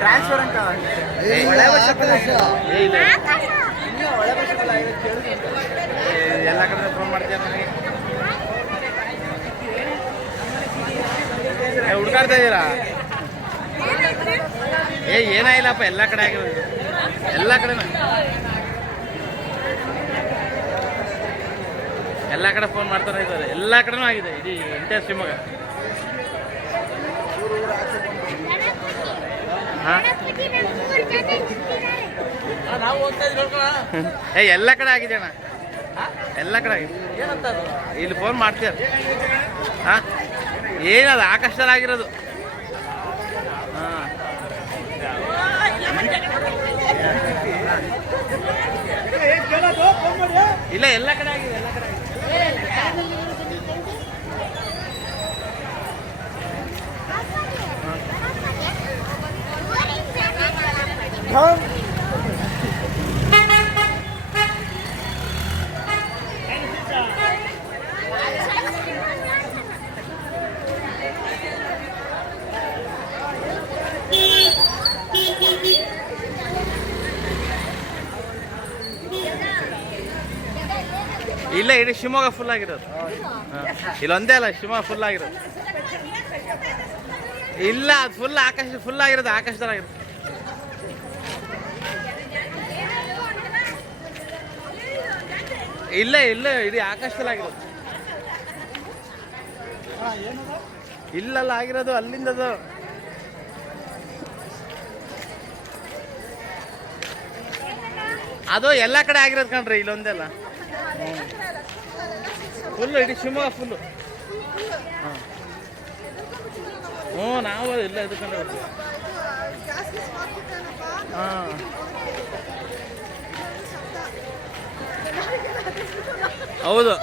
Transfer ಅಂತ ಎಲ್ಲ ಕಡೆ ಫೋನ್ ಮಾಡ್ತೀಯ ನನಗೆ ಹುಡ್ಕಾಡ್ತಾ ಇದ್ದೀರಾ? ಏನಾಗಿಲ್ಲಪ್ಪ, ಎಲ್ಲ ಕಡೆ ಆಗಿರೋದು, ಎಲ್ಲ ಕಡೆನೂ ಎಲ್ಲ ಕಡೆ ಫೋನ್ ಮಾಡ್ತಾನೆ ಇದ್ದಾರೆ, ಎಲ್ಲ ಕಡೆನೂ ಆಗಿದೆ ಇಡೀ ಇಂಟರ್ ಶಿವಮೊಗ್ಗ. ಎಲ್ಲ ಕಡೆ ಆಗಿದೆ ಅಣ್ಣ, ಎಲ್ಲ ಕಡೆ ಆಗಿದೆ. ಇಲ್ಲಿ ಫೋನ್ ಮಾಡ್ತೀರ? ಹಾಂ, ಏನದು ಆಕಾಶದಲ್ಲಿ ಆಗಿರೋದು. ಹಾಂ, ಇಲ್ಲ ಎಲ್ಲ ಕಡೆ ಆಗಿದೆ, ಎಲ್ಲ ಕಡೆ ಆಗಿದೆ. ಇಲ್ಲ, ಇಡೀ ಶಿವಮೊಗ್ಗ ಫುಲ್ ಆಗಿರೋದು. ಇಲ್ಲೊಂದೇ ಅಲ್ಲ, ಶಿವಮೊಗ್ಗ ಫುಲ್ ಆಗಿರೋದು. ಇಲ್ಲ, ಅದು ಫುಲ್ ಆಕಾಶ ಫುಲ್ ಆಗಿರೋದು, ಆಕಾಶದಲ್ಲಾಗಿರೋದು. ಇಲ್ಲ ಇಲ್ಲ, ಇಡೀ ಆಕಾಶದಲ್ಲಾಗಿರೋದು. ಇಲ್ಲಲ್ಲ ಆಗಿರೋದು, ಅಲ್ಲಿಂದದು. ಅದು ಎಲ್ಲ ಕಡೆ ಆಗಿರೋದು ಕಣ್ರಿ, ಇಲ್ಲೊಂದೆಲ್ಲ ಫುಲ್ಲು, ಇಡೀ ಶಿವಮೊಗ್ಗ ಫುಲ್ಲು. ಹಾಂ, ಹ್ಞೂ, ನಾವು ಇಲ್ಲ ಇದಕ್ಕಂಡು. ಹಾಂ, ಹೌದು.